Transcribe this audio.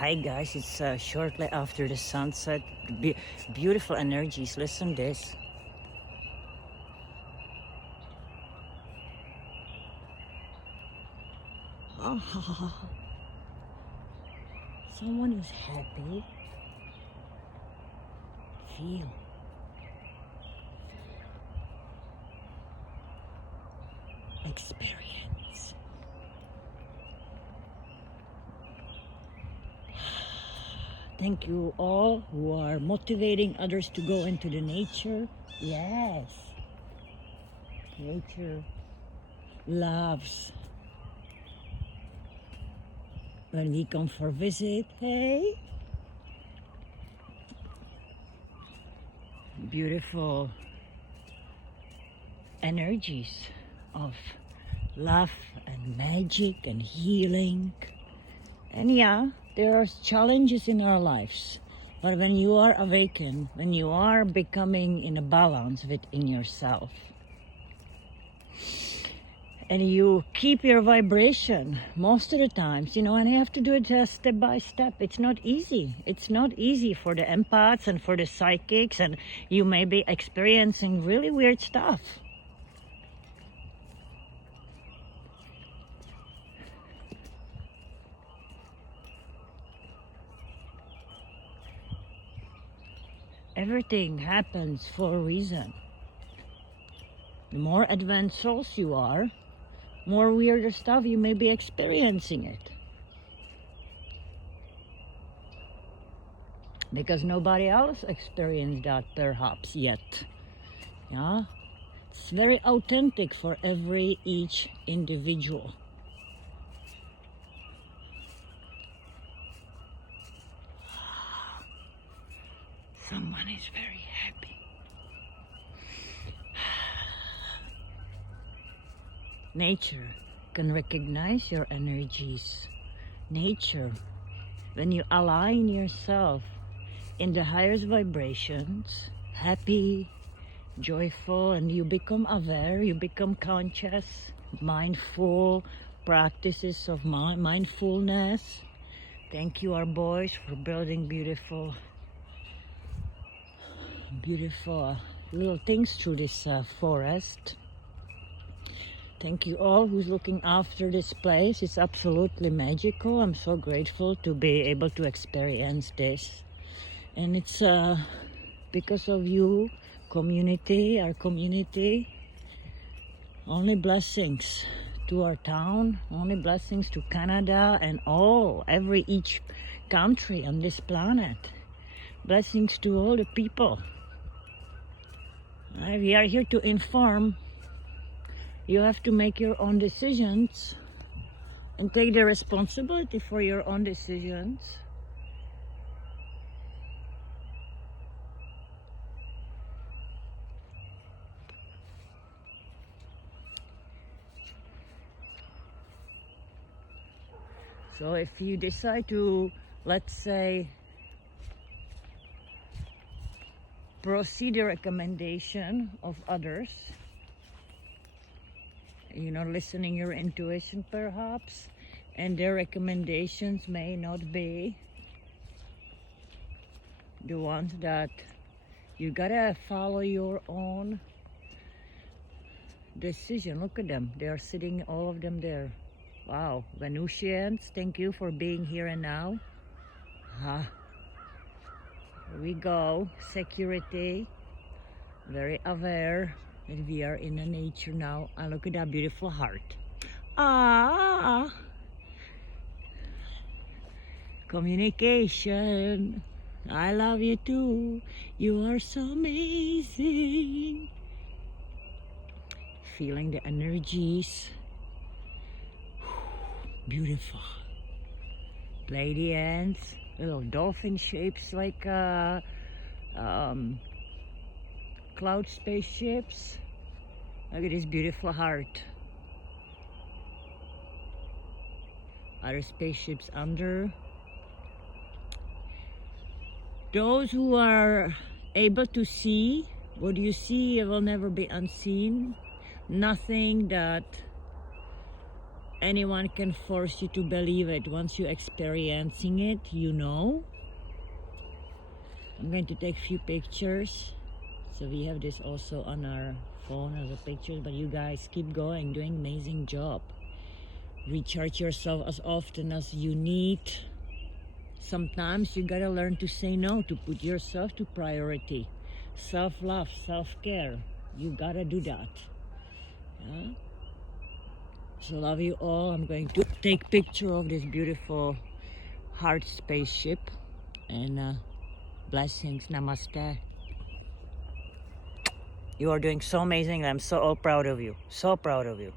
Hi guys, it's shortly after the sunset. Beautiful energies. Listen this. Ah, someone is happy. Feel. Experience. Thank you all who are motivating others to go into the nature. Yes. Nature loves when we come for visit. Hey. Beautiful energies of love and magic and healing. And yeah, there are challenges in our lives. But when you are awakened, when you are becoming in a balance within yourself, and you keep your vibration most of the times, and you have to do it just step by step. It's not easy. It's not easy for the empaths and for the psychics, and you may be experiencing really weird stuff. Everything happens for a reason. The more advanced souls you are, more weirder stuff you may be experiencing it. Because nobody else experienced that perhaps yet. Yeah? It's very authentic for each individual. Someone is very happy. Nature can recognize your energies. Nature, when you align yourself in the highest vibrations, happy, joyful, and you become aware, you become conscious, mindful, practices of mindfulness. Thank you, our boys, for building beautiful little things through this forest. Thank you all who's looking after this place. It's absolutely magical. I'm so grateful to be able to experience this. And it's because of you, our community. Only blessings to our town, only blessings to Canada and each country on this planet. Blessings to all the people. We are here to inform. You have to make your own decisions and take the responsibility for your own decisions. So if you decide to, let's say, proceed the recommendation of others, listening your intuition perhaps, and their recommendations may not be the ones that you gotta follow your own decision. Look at them, they are sitting, all of them there. Wow, Venusians, thank you for being here and now. Here we go, security, very aware that we are in the nature now. And look at that beautiful heart. Communication. I love you too. You are so amazing. Feeling the energies. Beautiful. Lady ants, little dolphin shapes like cloud spaceships. Look at this beautiful heart. Other spaceships under. Those who are able to see, what you see will never be unseen. Nothing that anyone can force you to believe it. Once you're experiencing it, you know. I'm going to take a few pictures, so we have this also on our phone as a picture, but you guys keep going, doing amazing job. Recharge yourself as often as you need. Sometimes you gotta learn to say no, to put yourself to priority. Self-love, self-care, you gotta do that. Yeah? So love you all. I'm going to take picture of this beautiful heart spaceship, and blessings. Namaste. You are doing so amazing. I'm so proud of you. So proud of you.